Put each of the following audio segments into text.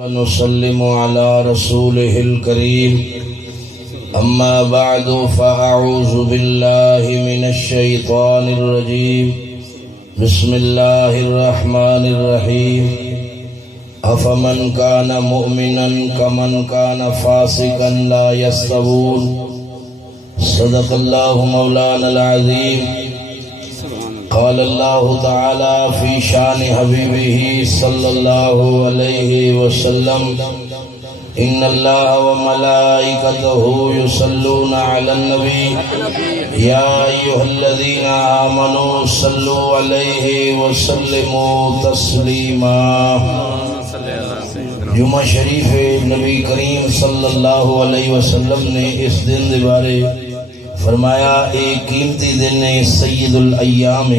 ونسلم على رسوله الكريم أما بعد فأعوذ بالله من الشيطان الرجيم بسم الله الرحمن الرحيم أفمن كان مؤمنا كمن كان فاسقا لا يستوون صدق الله مولانا العظيم قال الله تعالى في شان حبيبه صلى الله عليه وسلم إن الله وملائكته يصلون على النبي يا أيها الذين آمنوا صلوا عليه وسلموا تسليما جمعہ شریف نبی کریم صلی اللہ علیہ وسلم نے اس دن دے بارے فرمایا ایک قیمتی دن ہے، سید الایام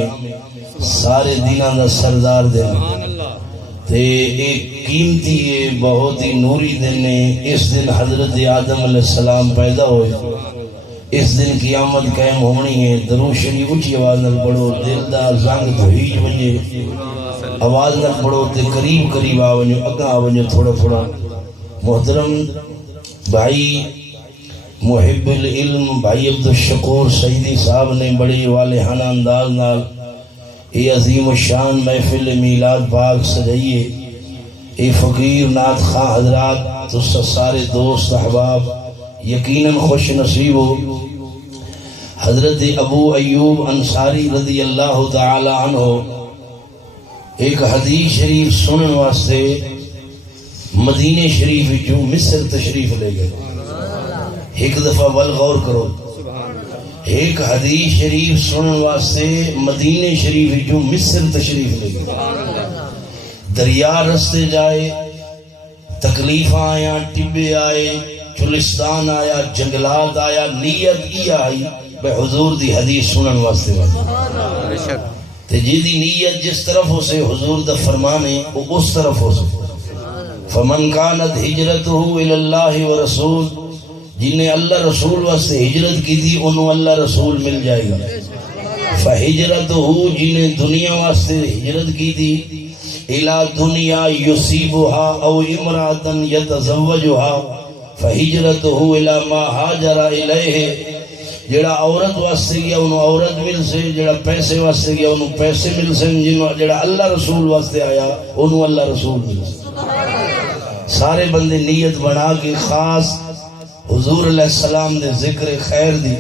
سارے دنوں دا سردار دن تے ایک قیمتی ہے، بہت ہی نوری دن ہے۔ اس دن حضرت آدم علیہ السلام پیدا ہوئے، اس دن قیامت قائم ہونی ہے۔ درود شریف اونچی آواز نال پڑھو، دل دا زنگ دھویج ونجے، آواز نال پڑھو تے قریب قریب آ ونجو، اگاں آ ونجو تھوڑا تھوڑا۔ محترم بھائی محب العلم بھائی عبدالشکور سیدی صاحب نے بڑی والہانہ انداز نال یہ عظیم الشان محفل میلاد پاک سجائیے۔ اے فقیر نعت خواہ حضرات، تسا سارے دوست احباب یقیناً خوش نصیب ہو۔ حضرت ابو ایوب انصاری رضی اللہ تعالی عنہ ایک حدیث شریف سنن واسطے مدینہ شریف جو مصر تشریف لے گئے۔ ایک دفعہ غور کرو، ایک حدیث شریف سنن واسطے مدینہ شریف جو مصر تشریف لے گئے۔ دریا رستے جائے، تکلیف آیا، ٹبے آئے، چلستان آیا، جنگلات آیا، نیت یہ آئی بے حضور دی حدیث سنن واسطے تے جی دی نیت جس طرف ہو سے حضور دا فرمانے وہ اس طرف ہو سے۔ فمن کانت ہجرتہ الاللہ ورسول، جنہیں اللہ رسول واسطے ہجرت کی تھی انہوں اللہ رسول مل جائے گا۔ فہجرتہ، جنہیں دنیا واسطے ہجرت کی تھی، الى دنیا یصیبہا او امرأة یتزوجہا فہجرتہ الى ما ہاجر الیہ، جڑا عورت واسطے گیا انہوں عورت مل سے، جڑا پیسے واسطے گیا انہوں پیسے مل سے، جڑا اللہ رسول واسطے آیا انہوں اللہ رسول مل سے۔ سارے بندے نیت بنا کے خاص حضور علیہ السلام دے ذکر خیر دی۔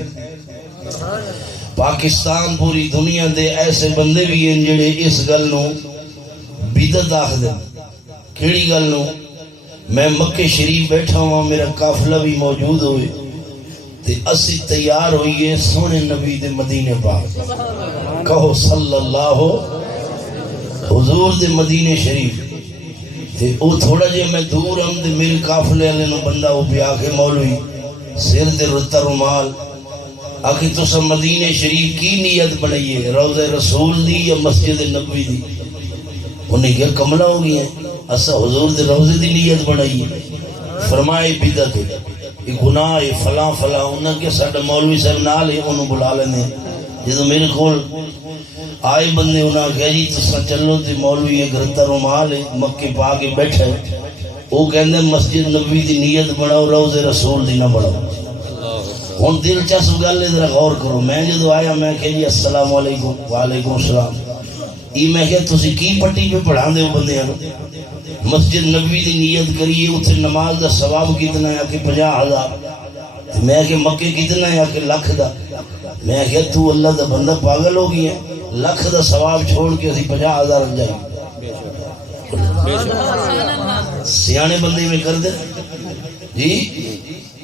پاکستان پوری دنیا دے ایسے بندے بھی ہیں جڑے اس گل نو بدعت آکھ دیں۔ کیڑی گل نو؟ میں مکہ شریف بیٹھا ہوں، میرا قافلہ بھی موجود ہوئے تے اسی تیار ہوئیے سونے نبی دے مدینے پاک، کہو صلی اللہ حضور دے مدینے شریف تے او تھوڑا جے میں دور ہم دے میرے قافلے والے نو بندہ او پہ آ کے مولوی سر تے رتا رومال آکے تسا مدینے شریف کی نیت بنائیے، روضہ رسول دی یا مسجد نبوی دی؟ انہیں کیا کملہ ہو گئی ہیں، اسا حضور دے روضے دی نیت بنائیے۔ فرمائے بدعت ہے، یہ گناہ ہے، فلاں فلاں۔ انہاں کے ساڈا مولوی صاحب نال ہے، انہوں بلا لینے۔ جدو میرے کول آئے بندے انہاں کہا جی تسا چلو تے مولوی ایک رتا رومال ہے مکے پا کے بیٹھا ہے، وہ کہندے مسجد نبوی دی نیت بناؤ، روضے رسول دی نہ بناؤ۔ ہن دلچسپ گل ذرا غور کرو۔ میں جدو آیا میں کہ جی السلام علیکم، وعلیکم السلام، یہ میں کہ تسی کی پٹی پہ پڑھا دے ہو بندے ہیں؟ مسجد نبوی دی نیت کریے، اتھے نماز دا ثواب کتنا ہے کہ 50,000، میں کہ مکے کتنا ہے کہ لکھ دا۔ میں کہ تو اللہ دا بندہ پاگل ہو گئی ہے، لکھ دا ثواب چھوڑ کے اسی 50,000 رکھ جائیں۔ سیانے بندے میں کر دے جی،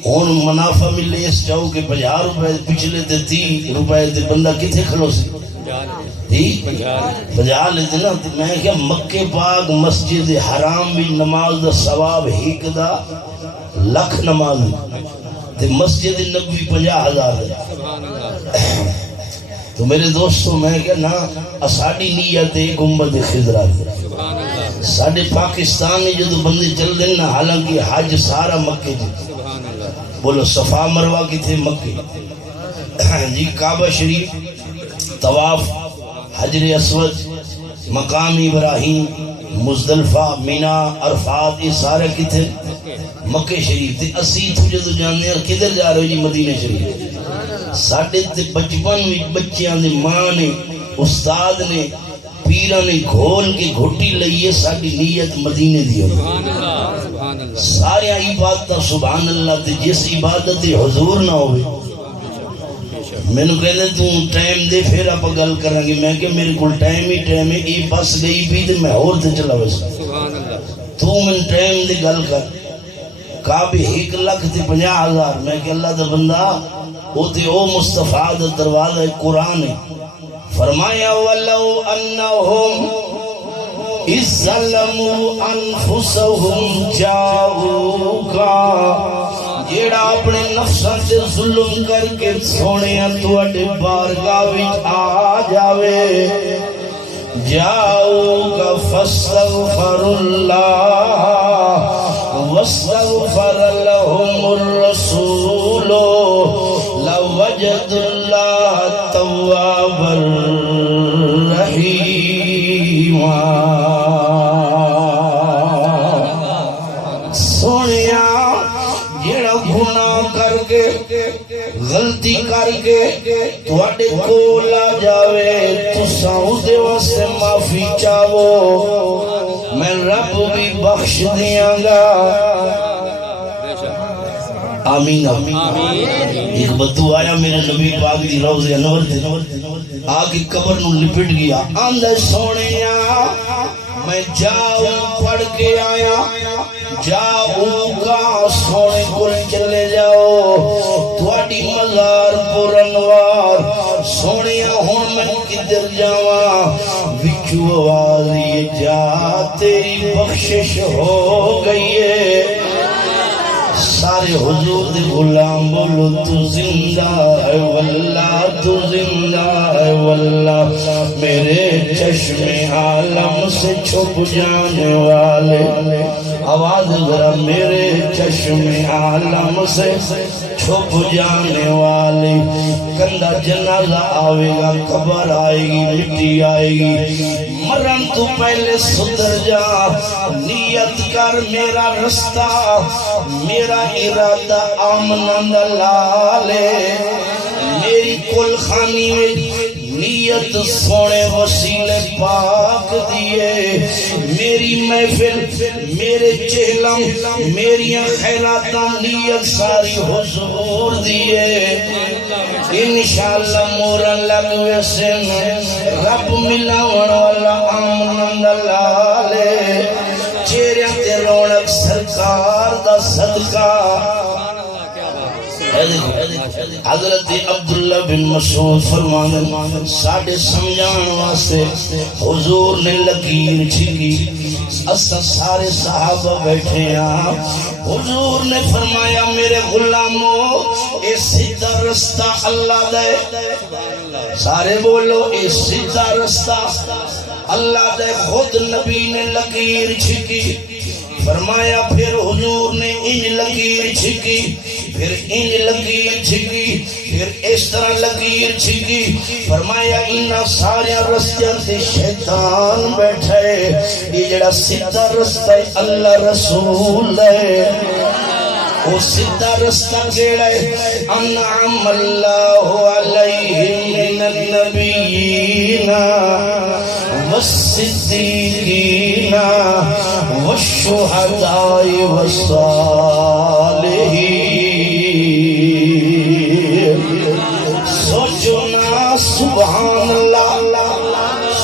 ہون منافع ملے اس چاہو کہ 50 روپے پچھلے دے 30 روپے دے بندہ کتھے کھلو سی جی 50 لیتے نا۔ میں کیا مکے پاک مسجد حرام بھی نماز دا ثواب ہیک دا لکھ نماز تے مسجد نبوی 50,000 ہے۔ تو میرے دوستو میں کیا نا ساڑی نیت گنبد خضرا ہے۔ ساڑے پاکستان میں جدو بندے چل دیں نا، حالانکہ حج سارا مکے جی، بولو صفا مروہ کی تھے مکے جی، کعبہ شریف، طواف، حجر اسود، مقام ابراہیم، مزدلفہ مینا عرفات یہ سارے کتنے مکہ شریف تے اسی تو جدو جانے ہیں کدھر جا رہے ہو جی مدینہ شریف ساڑھے تے بچپن میں بچیاں نے ماں نے استاد نے پیرہ نے گھول کے گھٹی لئیے ساڑھی نیت مدینے دی سارے عبادت سبحان اللہ تے جس عبادت حضور نہ ہوئے میں نے کہنے تو ٹائم دے پھر آپ گل کریں گے میں کہ میرے کل ٹائم ہی ٹائم ہے ای بس گئی بھی تے میں اور تے چلا ویسا تو من ٹائم دے گل کر کعبے 1,50,000 میں کہ اللہ دا بندہ وہ تے او مصطفیٰ دا دروازہ قرآن ہے فرمایا وَلَوْ أَنَّهُمْ اِذْ ظَلَمُوا أَنفُسَهُمْ جَاءُوكَ جیڑا اپنے نفساں سے ظلم کر کے سونیاں تواڈے بارگاہ وچ آ جاوے جاؤک فاستغفر اللہ واستغفر لهم الرسول لوجد اللہ توابا رحیما سونیا جیڑا گناہ کر کے غلطی کر کے تواڈے کول آ جاوے تساں اس دے واسطے معافی چاہو میں رب بھی بخش دیاں گا آمین ایک بدو آیا میرے نبی پاک دی روضے انور دے آگے قبر نو لپٹ گیا آندے سونیا میں جاؤں پڑھ کے آیا جاؤں کا سونے کل چلے جاؤ تواڈی مزار پر انوار سونیا ہون میں کدھر جاواں وچو آواز یہ جا تیری بخشش ہو گئی ہے سارے حضور دے غلام بولو تو زندہ ہے واللہ تو زندہ ہے واللہ میرے چشم عالم سے چھپ جانے والے آواز ذرا میرے چشم عالم سے چھپ جانے والے کندہ جنازہ آوے گا قبر آئے گی مٹی آئے گی مرن تو پہلے صدر جا نیت کر میرا رستہ میرا ارادہ آمنند لالے میری کل خانی میں نیت سونے وسیلے پاک دیے میری محفل میرے چہلم میری خیراتاں نیت ساری حضور دیے انشاءاللہ مورن لگوے سن رب ملاون والا آمنند لالے چہرے تے رونق سرکار دا صدقہ حضرت عبداللہ بن مسعود فرمانے ساڑھے سمجھان واسطے حضور نے لکیر چھکی اسا سارے صحابہ بیٹھے ہیں حضور نے فرمایا میرے غلاموں اے سیدھا رستہ اللہ دے سارے بولو اے سیدھا رستہ اللہ دے خود نبی نے لکیر چھکی فرمایا پھر حضور نے انج لکیر چھکی پھر انج لکیر چھکی پھر اس طرح لکیر چھکی فرمایا انہا سارے رستیاں سے شیطان بیٹھے یہ جڑا سیدھا رستہ اللہ رسول ہے وہ سیدھا رستہ کیڑا ہے انعم اللہ علیہم من النبیین والصدیقین والشہداء والصالحین سوچو نا سبحان اللہ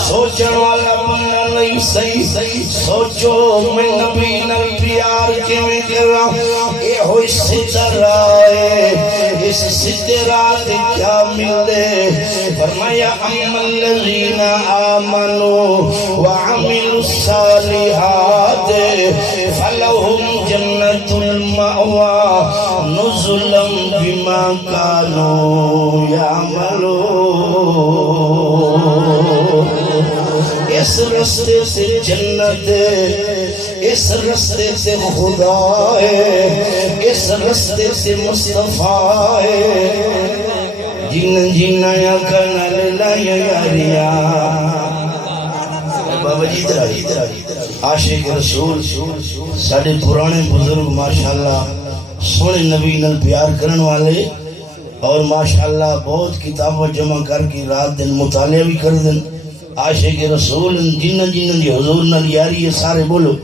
سوچن والا بندہ نہیں صحیح سوچو میں نبی نبی پیار کے میں کر رہا ہوں اے ہوئی سیدھا راہ اس سیدھے راہ کیا ملے فرمایا اما الذین آمنوا وعملوا الصالحات فلهم جنة المأوى نزلا بما كانوا يعملون اس رستے سے جنت ہے اس رستے سے خدا ہے اس رستے سے مصطفیٰ ہے جن جن یا کنال لا یا بابا جی ادھر عاشق رسول ساڈے پرانے بزرگ ماشاءاللہ سونے نبی نال پیار کرن والے اور ماشاءاللہ بہت کتابیں جمع کر کے رات دن مطالعہ بھی کر دن عاشق رسول جنہ جنہ دی حضور نال یاری ہے سارے بولو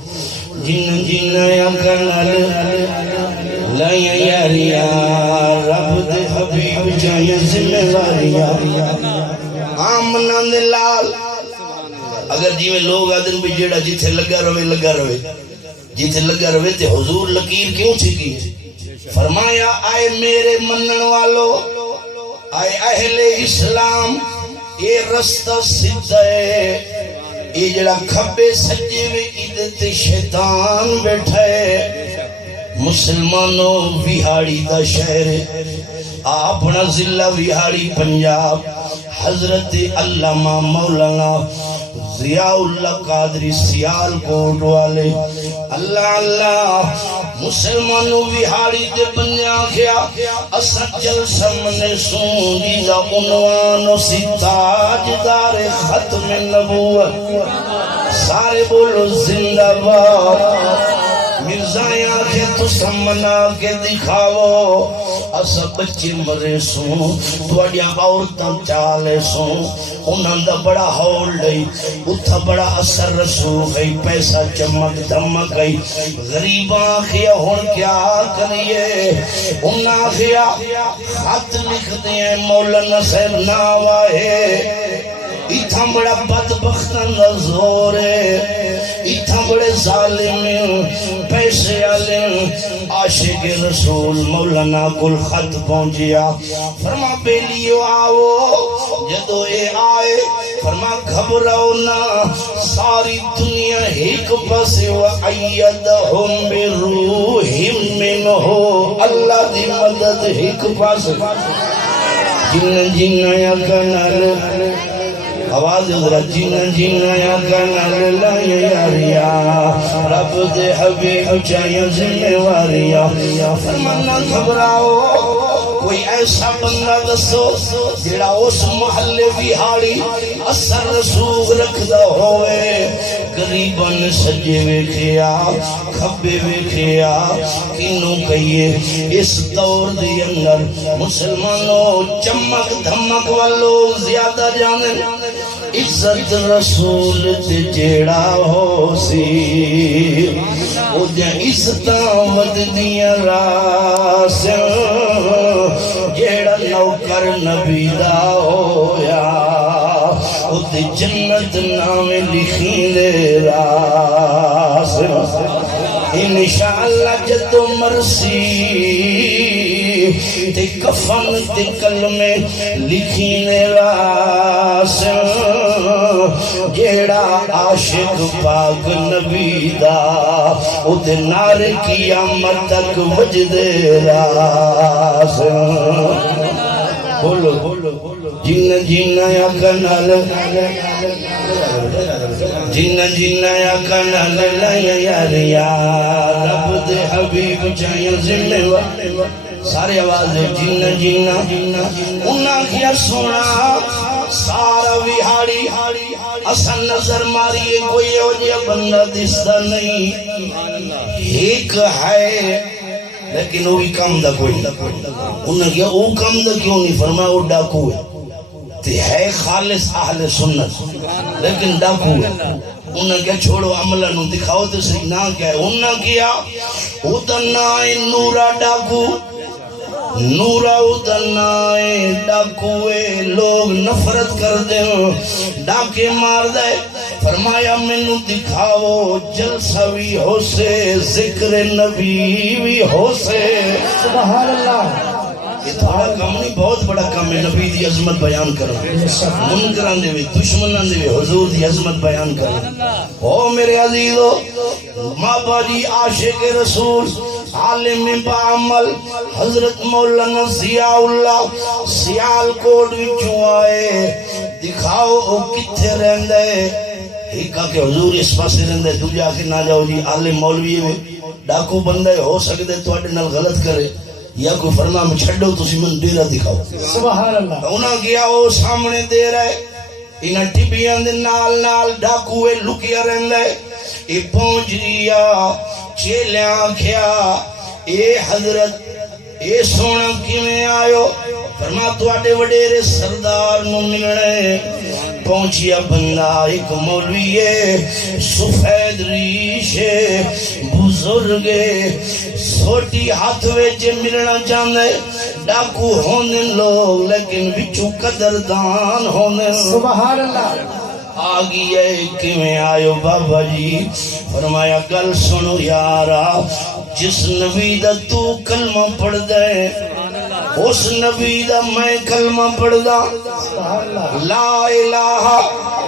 جنہ جنہ آقا نال لائیں یاریاں رب دے حبیب چاہیے ذمہ واریاں آمنا دے لال اگر جی میں لوگ آدن بھی جیڑا جیتھے لگا روے جیتھے لگا روے تے حضور لکیر کیوں تھی کی فرمایا آئے میرے منن والو آئے اہل اسلام یہ رستہ سدھا ہے یہ جڑا کھبے سجے وے ادھتے شیطان بیٹھا ہے مسلمانوں ویہاڑی دا شہر اپنا ضلع ویہاڑی پنجاب حضرت علامہ مولانا ضیاء اللہ قادری سیال کوٹ والے اللہ اللہ مسلمانوں ویہاڑی دے بنیا کیا اسا چل سمنے سونگی دا عنوان سی تاجدار ختم نبوت سارے بولو زندہ باد مرزایاں کے تو سمنا کے دکھاو اسا بچے مرے سوں توڑیاں عورتاں چالے سوں انہاں دا بڑا ہول لئی اتھا بڑا اثر رسو گئی پیسہ چمک دھمک گئی غریباں کیا ہون کیا کریے انہاں کیا خط لکھ دیں مولانا صاحب ناوائے اتھا بڑا بدبختن زور ہے اتھا بڑے ظالم پیسے علم عاشق رسول مولانا کل خط پہنچیا فرما بیلیو آؤ جدو اے آئے فرما گھبراؤ نا ساری دنیا ایک پس وعیدہم بروحم منہو اللہ دی مدد ایک پس جن جن یا کنال آواز ادھر جن جن یا کنال لائیں یاریا رب دے حبیب چاہیے ذمہ واریاں فرمانا گھبراؤ کوئی ایسا بندہ دسو جڑا اس محلے ویہاڑی اثر رسوخ رکھدا ہوئے قریباً سجے ویکھیا کھبے ویکھیا کینوں کہیے اس دور دے اندر مسلمانوں چمک دھمک والو زیادہ جانن عزت رسول تے جیڑا ہو سی او دے عزتاں ود دیاں راس جیڑا نوکر نبی دا ہویا او تے جنت نام لکھی دے راس انشاءاللہ جدو مرسی تے کفن تے کلمے لکھینے راس جیڑا عاشق پاک نبی دا او دے نار قیامت تک وجدے راس بولو جن جن یا کنال جن جن یا کنال لائیں یاریا رب دے حبیب چاہیے ذمہ سارے آواز دے جن جن انہاں کیا سونا سارا ویہاڑی اسا نظر ماریے کوئی ہو جیا بندہ دستا نہیں ایک ہے لیکن وہ بھی کم دا کوئی انہوں نے کیا وہ کم دا کیوں نہیں فرمایا وہ ڈاکو ہے تے ہے خالص اہل سنت لیکن ڈاکو ہے انہوں نے کیا چھوڑو عملہ نو دکھاؤ تو صحیح نہ کیا ہے انہوں نے کیا ادنائے نورا ڈاکو نورا ادنائے ڈاکوے لوگ نفرت کر دیں ڈاکے مار دے فرمایا منو دکھاؤ جلسہ بھی ہو سے ذکر نبی بھی ہو سے سبحان اللہ یہ تھوڑا کام نہیں بہت بڑا کام ہے نبی دی عظمت بیان کرنا منکران دے دشمنان دے حضور دی عظمت بیان کرنا او میرے عزیزو مابا جی عاشق رسول عالم بعمل حضرت مولانا ضیاء اللہ سیال کوٹ وچوں آئے دکھاؤ او کتھے رہندے ایک آکے حضور اس پاسے رہندے دوجہ آکے نہ جاؤ جی عالم مولوی میں ڈاکو بندے ہو سکتے تو اڈے نال غلط کرے یا کوئی فرما میں چھڑو تو من ڈیرہ دکھاؤ سبحان اللہ انہاں گیا وہ سامنے دے رہے انہاں ٹبیاں دے نال نال ڈاکوے لکیا رہندے اے پہنچ گیا چیلیاں کھیا اے حضرت اے سونا کیویں آیو فرما تواڈے وڈیرے سردار نو ملنے پہنچیا بندہ ایک مولوی ہے سفید ریش بزرگ سوٹی ہاتھ وچ ملنا چاہندے ڈاکو ہوندے لوگ لیکن وچوں قدردان ہوندے سبحان اللہ آگی ہے کیویں آیو بابا جی فرمایا گل سنو یارا جس نبی دا تو کلمہ پڑھ دے اس نبی دا میں کلمہ پڑھ دا لا الہ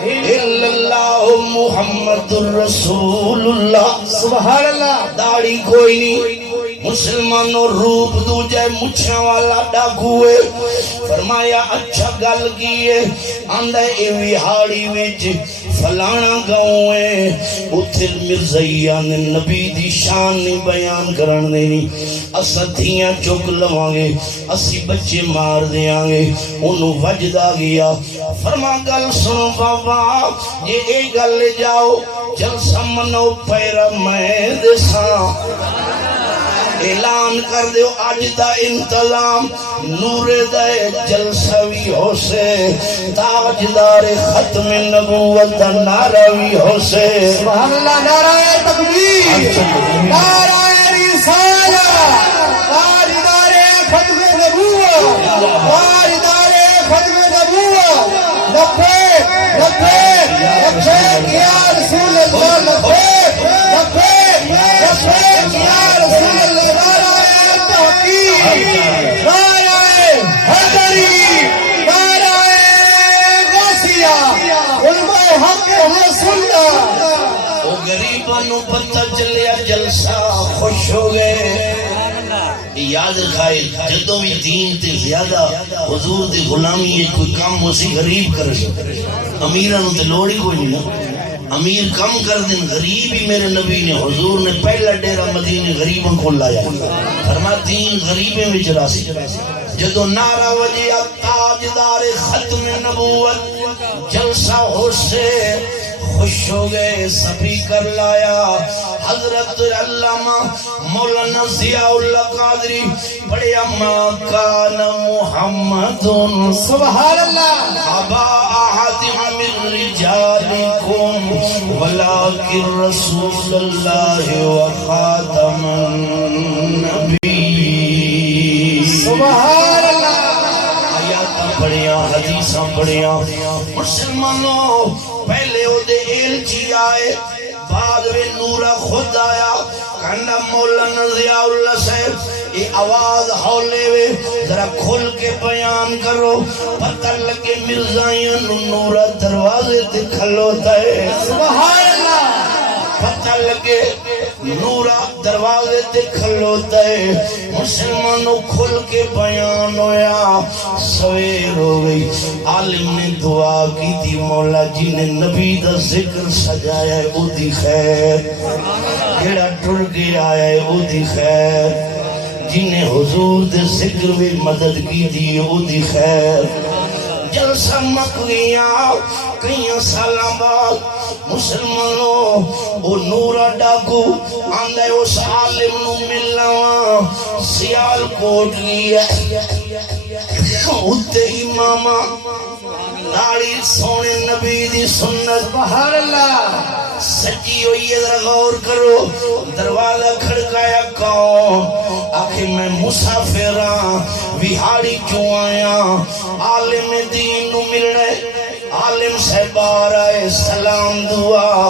الا اللہ محمد الرسول اللہ سبحان اللہ داڑھی کوئی نہیں مسلمانوں روپ دو جائے مچھا والا ڈاکوئے فرمایا اچھا گل کیے آندھے ایوی ہاڑی ویچ فلانا گاؤں اتھر مرزائیہ نے نبی دی شان نہیں بیان کرن دینی اسا دھیاں چک لوانگے اسی بچے مار دیاں گے انہوں وجدہ گیا فرما گل سنو بابا یہ ایک گل لے جاؤ جلسہ منو پیرا میں دیساں اعلان کر دیو آج دا انتظام نور دے جلسوی ہو سے تاجدار ختم نبوت دا ناروی ہو سے سبحان اللہ نعرہ تکبیر نعرہ رسالہ تاجدار ختم نبوت تاجدار ختم نبوت لبیک لبیک لبیک یا رسول اللہ لبیک لبیک لبیک یا رسول اللہ غریبانوں پتہ چلیا جلسہ خوش ہو گئے یاد خائل جدوں بھی دین تے زیادہ حضور دی غلامی ہے کوئی کام اسی غریب کر امیرانوں تے لوڑی کوئی نہیں نا امیر کم کر دیں غریب ہی میرے نبی نے حضور نے پہلا ڈیرہ مدینے غریبوں کو لایا فرما دین غریبیں میں چراسی جدو نعرہ وجیہ تاجدار ختم نبوت جلسہ ہو سے خوش ہو گئے سبھی کر لایا حضرت علامہ مولانا ضیاء اللہ قادری بڑے اما کان محمد سبحان اللہ ابا احد من رجالکم ولکن رسول اللہ وخاتم النبی سبحان اللہ آیات پڑھیاں حدیثاں پڑھیاں مسلمانوں پہلے او دے ایلچی آئے بعد میں نورہ خود آیا کہنا مولانا ضیاء اللہ صاحب یہ آواز ہولے وے ذرا کھل کے بیان کرو پتہ لگے مرزائیاں نورہ دروازے تے کھلوتا ہے سبحان اللہ پتہ لگے نورہ دروازے تے کھلوتا ہے مسلمانوں کھل کے بیان ہویا سویر ہو گئی عالم نے دعا کی تھی مولا جی نے نبی دا ذکر سجایا ہے او دی خیر گھڑا ٹر گیا ہے او دی خیر جنہیں حضور دے ذکر میں مدد کی دی او دی خیر جلسہ مک گیا کئی سالہ بعد مسلمانوں او نورا ڈاکو آندھے اس عالم نو ملنا سیال کوٹ لیا اتے امامہ داڑھی سونے نبی دی سنت سبحان اللہ سچی ہوئی ہے ذرا غور کرو دروازہ کھڑکایا کون آخر میں مسافراں وہاڑی کیوں آیا عالم دین نو ملنے عالم صاحب آئے سلام دعا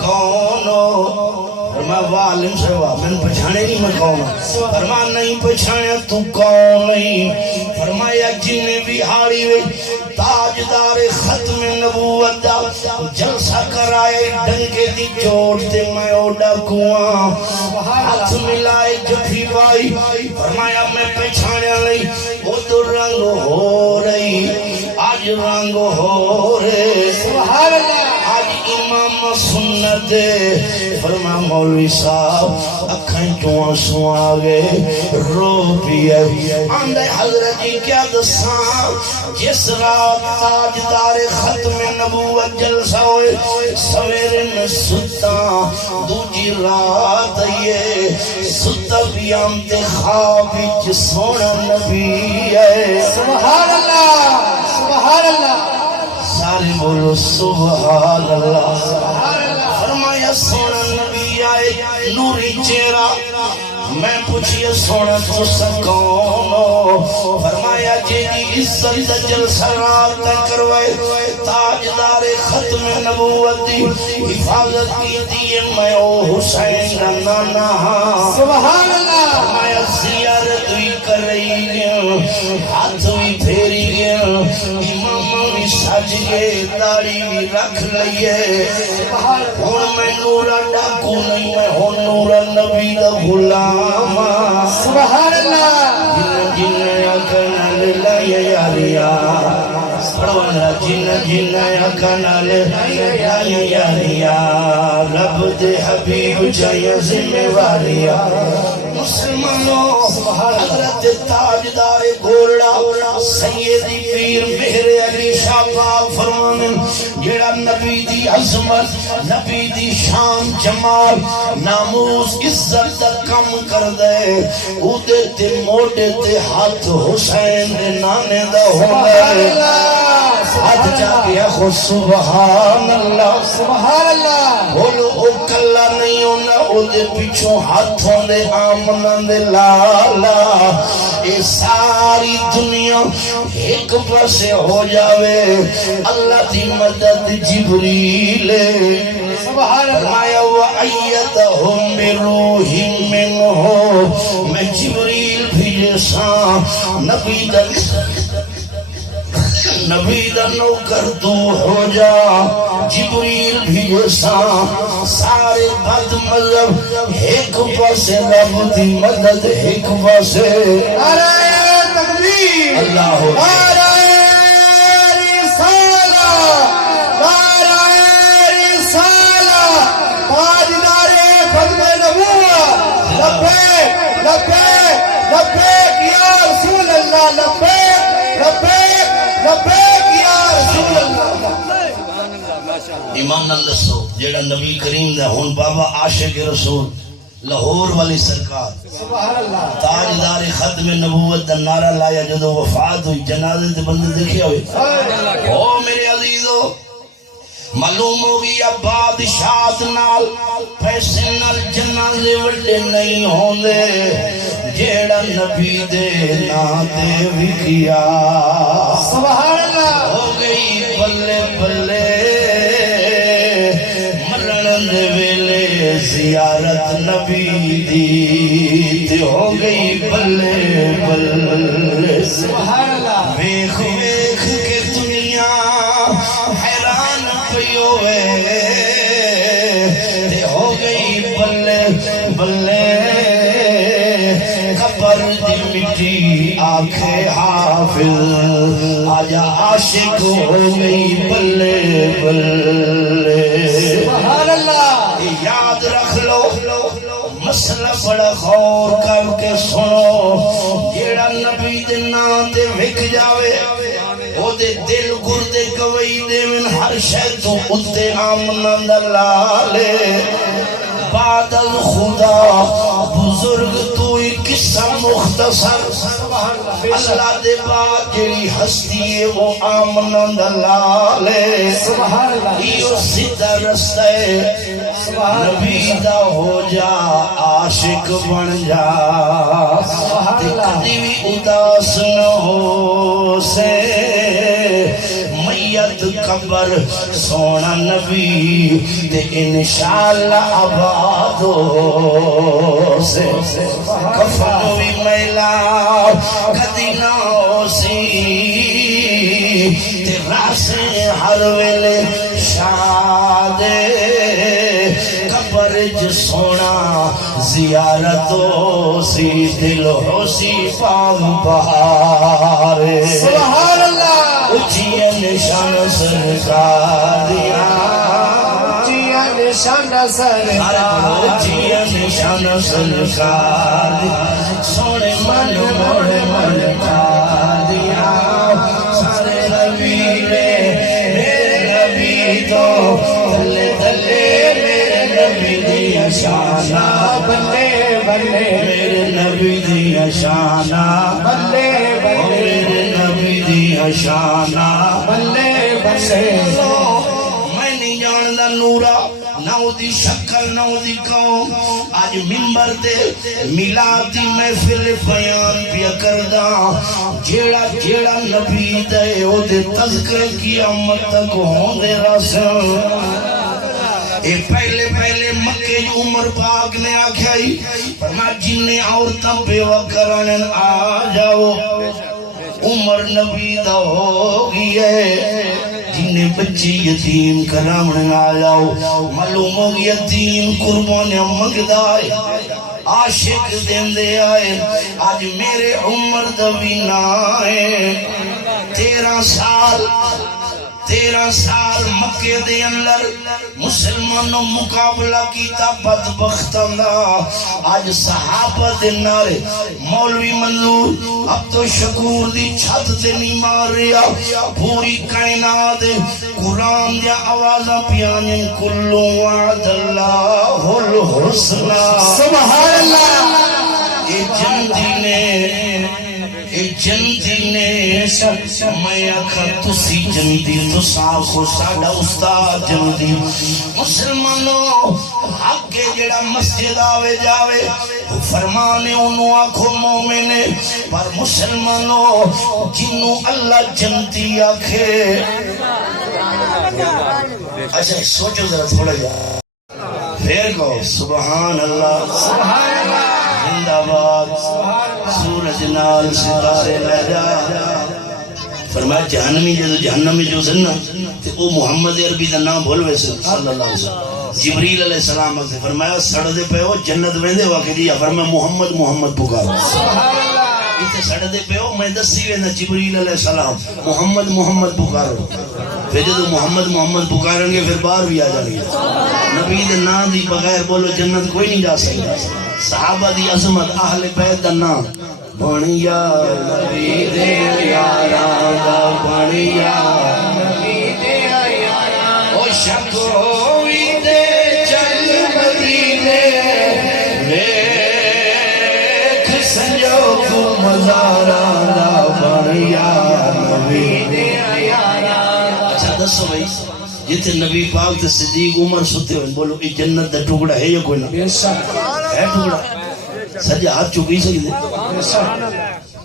کون ہو فرمایا عالم صاحب میں پہچانے نہیں میں کون فرمایا نہیں پہچانے تو کون نہیں فرمایا جنہیں وہاڑی وے تاجدار ختم نبوت دا جلسہ کرائے ڈنکے دی چوٹ تے میں اوڈا کواں ہاتھ ملائے جفی بائی فرمایا میں پہچانے نہیں وہ تو رنگ ہو رہی آج رنگ ہو رہے سبحان اللہ آج امام سنت دے فرما مولوی صاحب اکھیں چوں آنسو آگے رو پیے آندے حضرت جی کیا دساں جس رات تاجدار ختم نبوت جلسہ ہوئے سویرے میں ستا دوجی رات یہ ستا بیام تے خوابی سونا نبی ہے سبحان اللہ سبحان اللہ سارے بولو سبحان اللہ فرمایا سونا نبی آئے نوری چہرہ میں پوچھئے سونا تو سکون فرمایا جیدی عزت جلسہ رات تک کروائے تاجدار ختم نبوت دی حفاظت کی دیئے میں او حسین نانا سبحان اللہ فرمایا زیارت بھی کر رہی گیا ہاتھ بھی پھیری گیا امام بھی سج گئے داڑھی بھی رکھ لئیے ہون میں نورا ڈاکو نہیں میں ہون نورا نبی دا غلام سبحان اللہ جن اکنا للا یاریا پڑوانا جن اکنا للا یاریا رب دے حبیب جائیں ذمہ واریا مسلمانوں حضرت تاجدار گھوڑا سیدی پیر مہر علی شاہ پاک فرمانے جیڑا نبی دی عظمت نبی دی شان جمال ناموس عزت دا کم کر دے او دے تے موڑے تے ہاتھ حسین دے نانے دا ہوندے ہاتھ جا گیا خود سبحان اللہ سبحان اللہ بولو او کلا نہیں ہونا او دے پیچھوں ہاتھوں دے آمنہ دے لالا اے ساری دنیا ایک پاسے ہو جاوے اللہ دی مدد جبریل سبحان اللہ فرمایا وَأَيَّدَهُمْ بِرُوحٍ مِّنْهُ میں جبریل بھیجے ساں نبی دا نوکر تو ہو جا جبریل بھیجے ساں سارے بد مذہب ایک پاسے رب دی مدد ایک پاسے نعرہ تکبیر اللہ نعرہ رسالہ نعرہ رسالہ تاجدار ختم نبوت لبیک لبیک لبیک یا رسول اللہ لبیک لبیک لبیک یا رسول اللہ ایمان نال دسو جیڑا نبی کریم دا ہن بابا عاشق رسول لاہور والی سرکار سبحان اللہ تاجدار ختم نبوت دا نعرہ لایا جدو وفات ہوئی جنازے تے بندے دیکھے ہوئے او میرے عزیزو معلوم ہوگی اب بادشاہت نال پیسے نال جنازے وڈے نہیں ہوندے جیڑا نبی دے نا تے وکیا سبحان اللہ ہو گئی بلے بلے مرن دے ویلے زیارت نبی دی تے ہو گئی بلے بلے سبحان اللہ ویکھ ویکھ کے دنیا حیران پیو وے تے ہو گئی بلے بلے قبر دی مٹی آنکھیں حافظ آجا عاشق ہو گئی بلے بلے سبحان اللہ یاد رکھ لو مسئلہ بڑا غور کر کے سنو جیڑا نبی دے نام تے وک جاوے او دے دل گردے گوئی دے من ہر شے تو اتے آمنہ دلالے بعد الخدا بزرگ تو ایک قصہ مختصر اللہ دے بعد جیڑی ہستی ہے وہ آمنہ دلالے سبحان اللہ ایو سیدھا رستہ ہے نبی دا ہو جا عاشق بن جا تے کدی بھی اداس نہ ہو سے میت قبر سونا نبی تے انشاءاللہ آباد ہو سے کفن بھی میلا کدی نہ ہو سی تے راسے ہر ویلے شادے قبر سونا زیارت ہو سی دل ہو سی پاگ بہارے سبحان اللہ اچھی نشان سرکار دیا جی نشانہ سرکار جیاں نشانہ سرکار سونے من موڑے من چار دیا سارے نبی میرے نبی تو تلے تلے میرے نبی دیا شانہ بلے بلے میرے نبی دیا شانہ بلے بلے میرے نبی دیا شانہ بلے بلے میں نہیں جاندا نورا نہ دی شکل نہ دی قوم آج منبر دے میلاد دی محفل بیان پیا کردا جیڑا جیڑا نبی دے او دے تذکرے قیامت تک ہوندے رسل اے پہلے پہلے مکے عمر پاک نے آکھائی فرمایا جن عورتاں بیوہ کرن آ جاؤ عمر نبی دا ہو گئی جن بچی یتیم کرامن آ جاؤ معلوم ہو گیا دین قربانیاں منگدا ہے عاشق دیندے آئے آج میرے عمر دا بھی نہ ہے 13 سال مکے دے اندر مسلمانوں مقابلہ کیتا بدبختاں دا آج صحابہ دے نعرے مولوی منظور اب تو شکور دی چھت تے نہیں مار رہا پوری کائنات قرآن دیا آوازاں پیانیں کلو وعد اللہ الحسنہ سبحان اللہ اے جنتی نے میں آکھا تسی جنتی تسا کو ساڑا استاد جنتی مسلمانوں حق کے جڑا مسجد آوے جاوے فرمانے انہوں آکھو مومنے پر مسلمانوں جنہوں اللہ جنتی آکھے اچھا سوچو ذرا تھوڑا جا پھر کو سبحان اللہ سبحان اللہ زندہ باد سورج نال ستارے لے جا فرمایا جہنمی جہنمی جو سننا او محمد عربی دا نام بھولوے سے صلی اللہ علیہ وسلم جبریل علیہ السلام سے فرمایا سڑ دے پہ ہو جنت ویندے واقع دیا فرمایا محمد محمد پکارو سبحان اللہ اتنے سڑ دے پہ ہو میں دسی ویندہ جبریل علیہ السلام محمد محمد پکارو پھر جدو محمد محمد پکاریں گے پھر باہر بھی آ جائیں گے نبی دے نام دی بغیر بولو جنت کوئی نہیں جا سکتا صحابہ دی عظمت اہل بیت دا نام بنیا نبی دے یاراں دا بنیا نبی دے یاراں او شکوی دے چل مدینے ویکھ سنجو کو مزاراں دا بنیا نبی دے یاراں اچھا دسو بھائی جتے نبی پاک تے صدیق عمر ستے ہوئے بولو یہ جنت دا ٹکڑا ہے یا کوئی نہ بے شک ہے ٹکڑا سجے ہاتھ چکی سکتے بے شک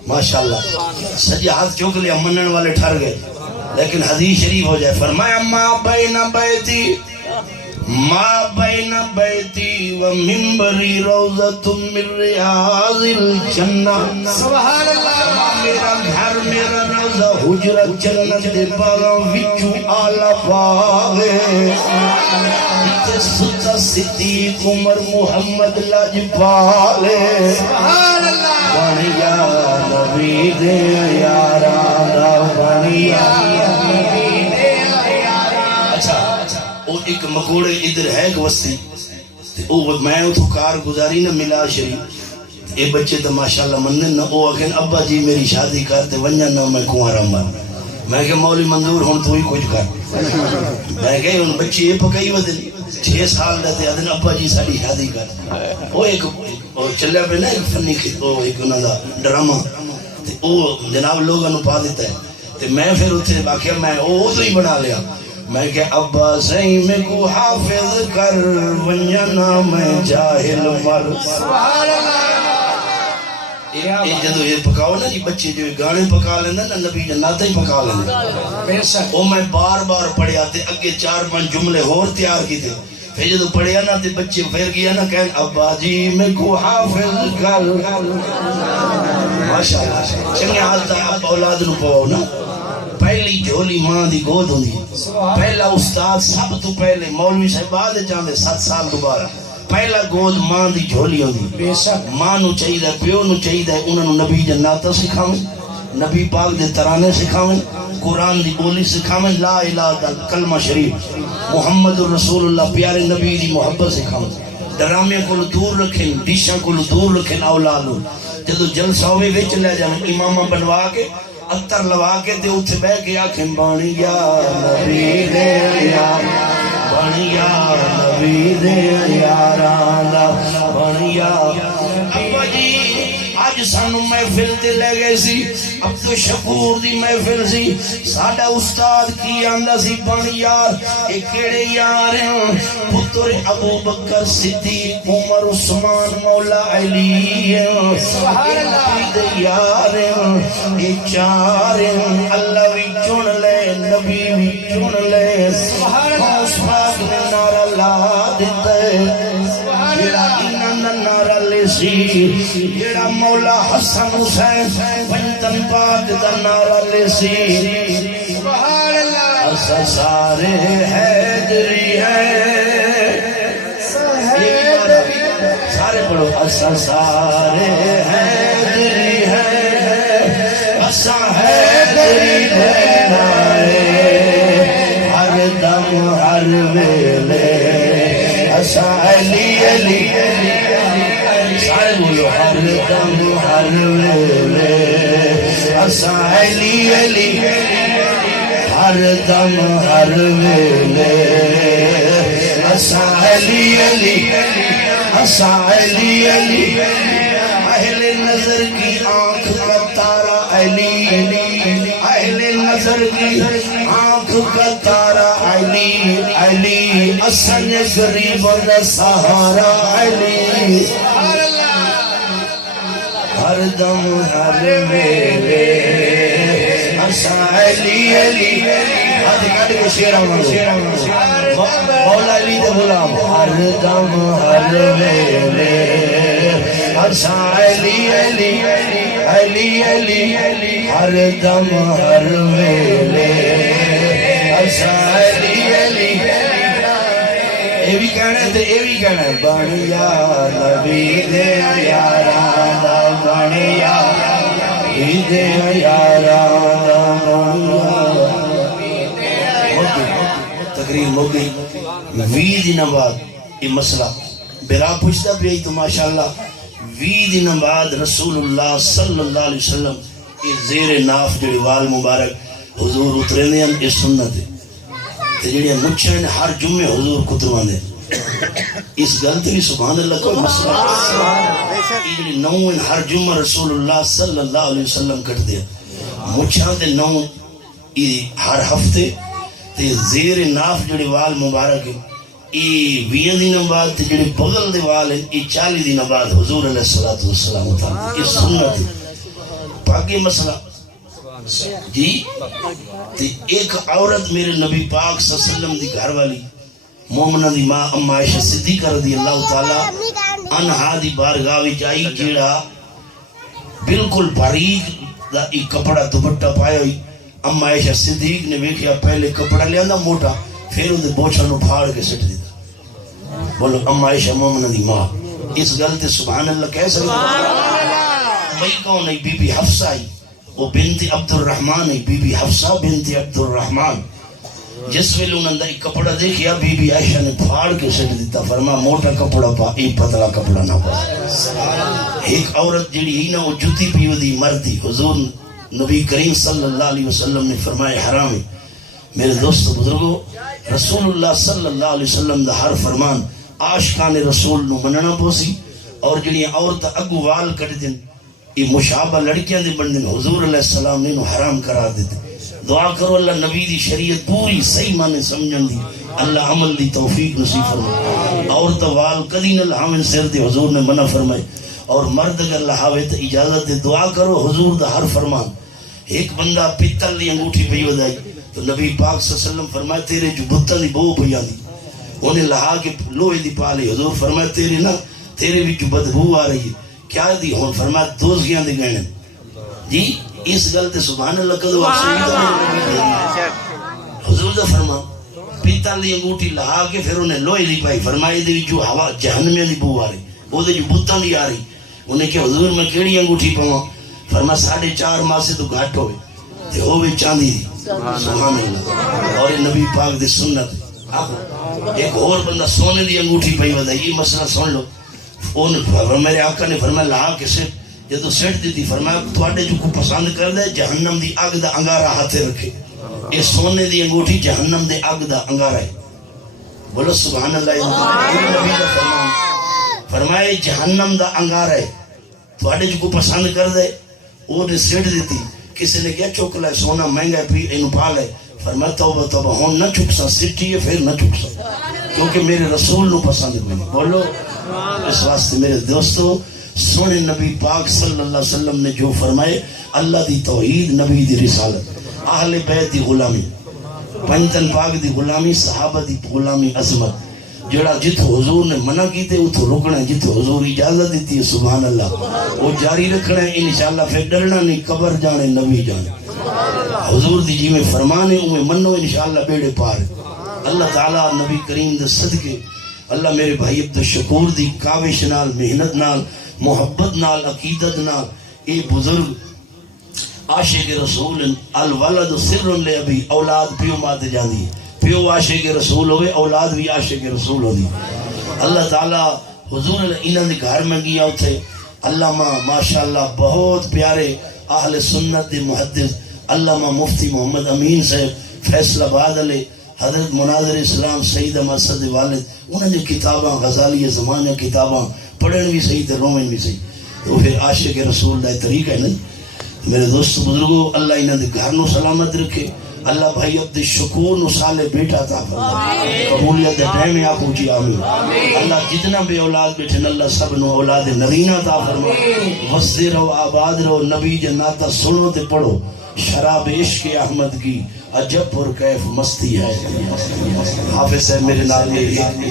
ماشاءاللہ سجے ہاتھ چوک لیا منن والے ٹھر گئے لیکن حدیث شریف ہو جائے فرمایا ما بین بیتی و منبری روضۃ من ریاض الجنہ سبحان اللہ میرا گھر میرا روضہ حجرت جنت دے باغاں وچوں اعلی باغ ہے تے ستا صدیق عمر محمد لاجپال ہے سبحان اللہ بنیا نبی دے یاراں دا بنیا نبی دے یاراں اچھا وہ ایک مکوڑے ادھر ہے ایک وستی میں اتھو کار گزاری نہ ملا شریف اے بچے تو ماشاءاللہ منن نہ او اگن ابا جی میری شادی کرتے ونجن نہ میں کنوارا مر میں کہ مولی منظور ہوں تو ہی کچھ کر میں کہ ان بچے یہ پکائی ودن 6 سال رہتے ادن ابا جی ساری شادی کر وہ ایک چلیا پہ نا ایک فنی ایک انہوں دا ڈرامہ وہ جناب لوگوں نے پا دیتا ہے میں پھر اتنے باقیہ میں وہ تو ہی بنا لیا میں کہ ابا صحیح میں کو حافظ کر ونجنا میں جاہل مر سبحان اللہ یہ جدو یہ پکاؤ نا جی بچے جو گانے پکا لینا نا نبی جنات ہی پکا لینا بے شک وہ میں بار بار پڑھیا تھے اگے 4-5 جملے اور تیار کی تھے پھر جدو پڑھیا نا تے بچے پھر گیا نا کہن ابا جی میں کو حافظ کر ماشاءاللہ چنگے حالتا اب اولاد نو پاؤ نا پہلی جھولی ماں دی گود ہوندی پہلا استاد سب تو پہلے مولوی صاحب بعد چاہتے 7 سال دوبارہ پہلا گود ماں دی جھولی ہوندی بے شک ماں نو چاہیے پیو نو چاہیے انہاں نو نبی جنات سکھاویں نبی پاک دے ترانے سکھاویں قرآن دی بولی سکھاویں لا الہ الا کلمہ شریف محمد رسول اللہ پیارے نبی دی محبت سکھاؤں ڈرامے کو دور رکھیں ڈشاں کو دور رکھیں اولادوں جدو جلسہ ہوئے وچ لے جانا امامہ بنوا کے اتر لوا کے تے اتھے بے کے آنکھیں بانی یا نبی دے یار بانی یا نبی دے یاران بانی یا ابا جی آج سانو محفل تے لے گئے سی عبد الشکور دی محفل سی ساڈا استاد کی آندا سی بانی یار اے کیڑے یار ہیں پتر ابو بکر صدیق عمر عثمان مولا علی سبحان اللہ دے یار ہیں اے چار ہیں اللہ وی چن لے نبی وی چن لے سبحان اللہ اس پاک نے نعرہ لا دیتا ہے جیڑا انہاں نعرہ لے سی جیڑا مولا حسن حسین پنجتن پاک دا نعرہ لے سی سبحان اللہ اسا سارے حیدری ہے سارے پڑھو اسا سارے حیدری ہے اسا حیدری بنائے ہر دم ہر ویلے اسا علی علی سارے بولو ہر دم ہر ویلے اسا علی علی ہر دم ہر ویلے اسا علی علی اسا علی علی اہل نظر کی آنکھ کا تارا علی اہل نظر کی آنکھ کا تارا علی علی اسن غریب دا سہارا علی ہر دم ہر ویلے اسا علی علی ہاتھ کٹ کے شیرہ منگو مولا علی دے غلام ہر دم ہر ویلے اسا علی علی علی علی ہر دم ہر ویلے اسا علی علی اے بھی کہنا ہے تے اے بھی کہنا ہے بانیا نبی دے یاران دا بانیا نبی دے یاران دا بانیا تقریر ہو گئی 20 دن بعد یہ مسئلہ برا پوچھتا بھی تو ماشاءاللہ 20 دن بعد رسول اللہ صلی اللہ علیہ وسلم یہ زیر ناف جڑی وال مبارک حضور اترے نے یہ سنت ہے تے جڑی مچھاں نے ہر جمعے حضور کتروانے اس غلط بھی سبحان اللہ کوئی مسئلہ یہ جڑی نو ہر جمعہ رسول اللہ صلی اللہ علیہ وسلم کٹ دیا مچھاں تے نو ہر ہفتے تے زیر ناف جڑی وال مبارک ہے یہ 20 دن بعد تے جڑی بغل دے وال ہیں یہ 40 دن بعد حضور علیہ الصلوۃ والسلام تعالی یہ سنت ہے باقی مسئلہ جی تے ایک عورت میرے نبی پاک صلی اللہ علیہ وسلم دی گھر والی مومنہ دی ماں ام عائشہ صدیقہ رضی اللہ تعالی عنہا دی بارگاہ وچ آئی جیڑا بالکل باریک دا ایک کپڑا دوپٹہ پایا ہوئی ام عائشہ صدیق نے ویکھیا پہلے کپڑا لیا موٹا پھر اندے بوچھا نو پھاڑ کے سٹ دیتا بولو ام عائشہ مومنہ دی ماں اس گل تے سبحان اللہ کہہ سکتے بھئی کون ہے بی بی حفصہ آئی وہ بنت عبد الرحمن ہے بی بی حفصہ بنت عبد الرحمن جس ویلے انہوں نے ایک کپڑا دیکھیا بی بی عائشہ نے پھاڑ کے سٹ دیتا فرما موٹا کپڑا پا ایک پتلا کپڑا نہ پا ایک عورت جڑی ہی نا وہ جوتی پیو دی مردی حضور نبی کریم صلی اللہ علیہ وسلم نے فرمائے حرام ہے میرے دوست بزرگوں رسول اللہ صلی اللہ علیہ وسلم دا ہر فرمان عاشقان رسول نو مننا پوسی اور جڑی عورت اگو وال کٹ دن یہ مشابہ لڑکیاں دے بندن حضور علیہ السلام نے حرام قرار دیتے دعا کرو اللہ نبی دی شریعت پوری صحیح معنی سمجھن دی اللہ عمل دی توفیق نصیب فرمائے عورت وال کدی نہ لہاویں سر دے حضور نے منع فرمائے اور مرد اگر لہاوے تو اجازت دے دعا کرو حضور دا ہر فرمان ایک بندہ پتل دی انگوٹھی پئی ودائی تو نبی پاک صلی اللہ علیہ وسلم فرمائے تیرے جو بتل دی بو پئی آندی انہیں لہا کے لوہے دی پالے حضور فرمائے تیرے نا تیرے بھی جو بدبو آ رہی ہے کیا دی ہون فرمائے دوزگیاں دے گئنے جی اس غلط سبحان اللہ کدو حضور دا فرما پیتال دی انگوٹھی لہا کے پھر انہیں لوہے دی پائی فرمائے دی جو ہوا جہنمیاں دی بو آ رہی وہ دے جو بتاں دی آ رہی انہیں کہ حضور میں کیڑی انگوٹھی پاؤں فرما 4.5 ماہ سے تو گھاٹ ہوئے تے ہوئے چاندی دی سبحان اللہ اور نبی پاک دی سنت ایک اور بندہ سونے دی انگوٹھی پئی ودا یہ مسئلہ سن لو میرے آقا نے فرمایا لا کے سے جدو سٹ دیتی فرمایا تواڈے جو کو پسند کر دے جہنم دی اگ دا انگارا ہاتھے رکھے یہ سونے دی انگوٹھی جہنم دے اگ دا انگارا ہے بولو سبحان اللہ نبی دا فرمان فرمائے جہنم دا انگارا ہے تواڈے جو کو پسند کر دے وہ نے سٹ دیتی کسی نے کیا چوکلا ہے سونا مہنگا ہے پی اینو پا لے فرمایا توبہ توبہ ہون نہ چکسا سٹی ہے پھر نہ چکسا کیونکہ میرے رسول نو پسند نہیں بولو اس واسطے میرے دوستو سونے نبی پاک صلی اللہ علیہ وسلم نے جو فرمائے اللہ دی توحید نبی دی رسالت اہل بیت دی غلامی پنجتن پاک دی غلامی صحابہ دی غلامی عظمت جڑا جت حضور نے منع کیتے اتھو رکنا ہے جت حضور اجازت دیتی ہے سبحان اللہ وہ جاری رکھنا ہے انشاءاللہ پھر ڈرنا نہیں قبر جانے نبی جانے حضور دی جی میں فرمانے اوے منو انشاءاللہ بیڑے پار اللہ تعالیٰ نبی کریم دے صدقے اللہ میرے بھائی عبد الشکور دی کاوش نال محنت نال محبت نال عقیدت نال اے بزرگ عاشق رسول الولد سر لے ابھی اولاد پیو مات جاندی پیو عاشق رسول ہوئے اولاد بھی عاشق رسول ہوئی اللہ تعالیٰ حضور انہوں نے گھر میں گیا اتھے علامہ ماشاءاللہ بہت پیارے اہل سنت دے محدث علامہ مفتی محمد امین صاحب فیصل آباد علیہ حضرت مناظر اسلام سید احمد صد والد انہوں نے کتاباں غزالی زمانہ کتاباں پڑھن بھی صحیح تے رومن بھی صحیح تو پھر عاشق رسول دا طریقہ ہے نا میرے دوست بزرگوں اللہ انہوں نے گھر نو سلامت رکھے اللہ بھائی عبد الشکور نو سالے بیٹا تھا قبولیت دے ٹائم آکھو جی آمین اللہ جتنا بے اولاد بیٹھن اللہ سب نو اولاد نرینہ تھا فرمائے وسدے رہو آباد رہو نبی جناتا سنو تے پڑھو شراب عشق احمد کی عجب اور کیف مستی ہے حافظ صاحب میرے نال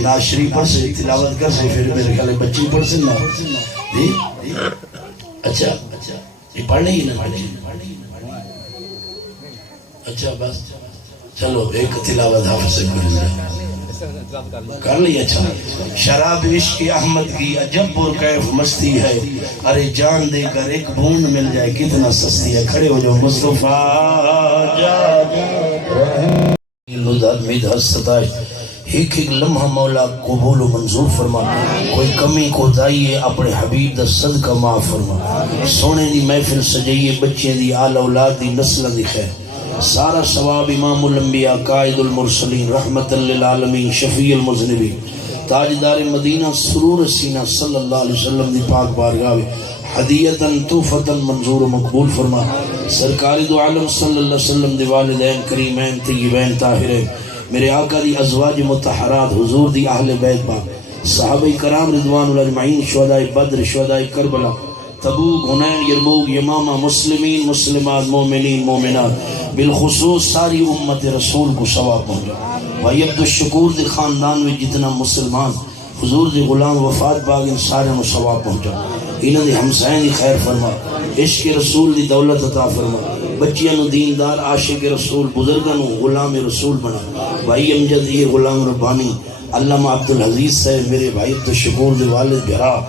ناز شریف پڑھ سے تلاوت کر سے پھر میرے خیال بچی پڑھ سے نا اچھا یہ پڑھ نہیں نا اچھا بس چلو ایک تلاوت حافظ صاحب کر لی اچھا شراب عشق احمد کی عجب اور کیف مستی ہے ارے جان دے کر ایک بوند مل جائے کتنا سستی ہے کھڑے ہو جو مصطفیٰ ایک ایک لمحہ مولا قبول و منظور فرما کوئی کمی کو دائیے اپنے حبیب دا صدقہ معاف فرما سونے دی محفل سجائیے بچے دی آل اولاد دی نسل دی خیر سارا ثواب امام الانبیاء قائد المرسلین رحمت للعالمین شفیع المذنبین تاجدار مدینہ سرور سینہ صلی اللہ علیہ وسلم دی پاک بارگاہ ہدیتاً توفتاً منظور و مقبول فرما سرکاری دو عالم صلی اللہ علیہ وسلم دی والدین کریمین طیبین طاہرین میرے آقا دی ازواج متحرات حضور دی اہل بیت پاک صحابہ کرام رضوان اللہ اجمعین شہداء بدر شہداء کربلا تبوک حنین یرموک یمامہ مسلمین مسلمات مومنین مومنات بالخصوص ساری امت رسول کو ثواب پہنچا بھائی عبد الشکور دی خاندان میں جتنا مسلمان حضور دی غلام وفات باغ ان سارے میں ثواب پہنچا انہوں دی ہمسائیں دی خیر فرما عشق رسول دی دولت عطا فرما بچیاں نو دیندار عاشق رسول بزرگاں نو غلام رسول بنا بھائی امجد یہ غلام ربانی علامہ عبدالعزیز صاحب میرے بھائی عبد الشکور دی والد بھرا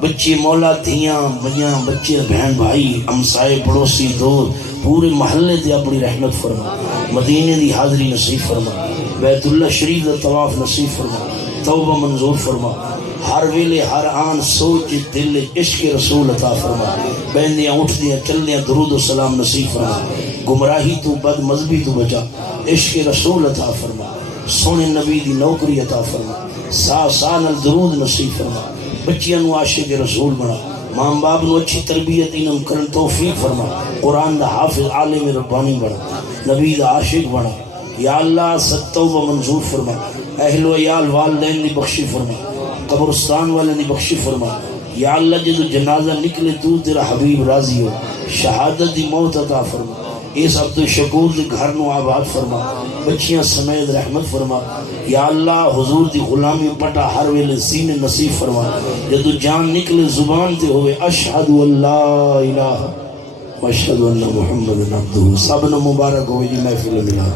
بچے مولا دھیاں بھیاں بچے بہن بھائی ہمسائے پڑوسی دوست پورے محلے دے اپنی رحمت فرما مدینے دی حاضری نصیب فرما بیت اللہ شریف دا طواف نصیب فرما توبہ منظور فرما ہر ویلے ہر آن سوچ دل عشق رسول عطا فرما بہندیاں اٹھدیاں چلدیاں درود و سلام نصیب فرما گمراہی تو بد مذہبی تو بچا عشق رسول عطا فرما سونے نبی دی نوکری عطا فرما سال درود نصیب فرما بچیاں نو عاشق رسول بنا ماں باپ نو اچھی تربیت انہوں کرن توفیق فرما قرآن دا حافظ عالم ربانی بنا نبی دا عاشق بنا یا اللہ توبہ منظور فرما اہل و عیال والدین دی بخشی فرما قبرستان والے دی بخشی فرما یا اللہ جدو جنازہ نکلے تو تیرا حبیب راضی ہو شہادت دی موت عطا فرما اس عبد الشکور دی گھر نو آباد فرما بچیاں سمیت رحمت فرما یا اللہ حضور دی غلامی پٹا ہر ویلے سینے نصیب فرما جدو جان نکلے زبان تے ہوئے اشہد اللہ الہ واشہد ان محمد عبدہ سب نو مبارک ہوئے جی محفل ملا